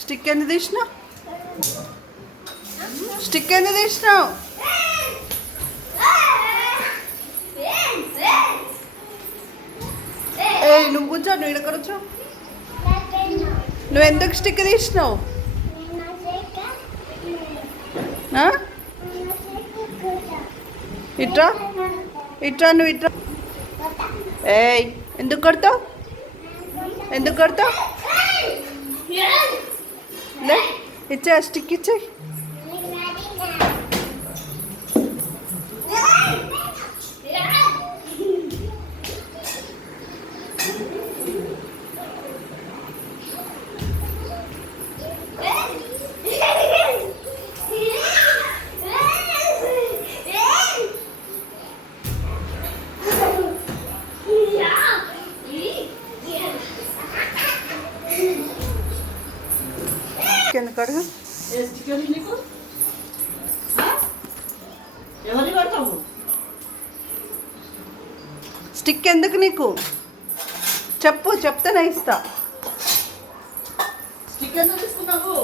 Stick ఎందుకు తీసినావు? Stick ఎందుకు తీసినావు? ఏ నువ్వు కూర్చో, నువ్వు ఇక్కడ కూర్చో. నువ్వు ఎందుకు స్టిక్ తీసినావు? ఇట్రా ఇట్రా, నువ్వు ఇట్రా. ఏయ్ ఎందుకు కొడతావు? ఎందుకు కొడతావు? లే ఇచ్చే, స్టిక్ ఇచ్చే. ఎందుకు అడుగు? స్టిక్ ఎందుకు నీకు? చెప్పు, చెప్తేనే ఇస్తా. స్టిక్ ఎందుకు తీసుకున్నావు?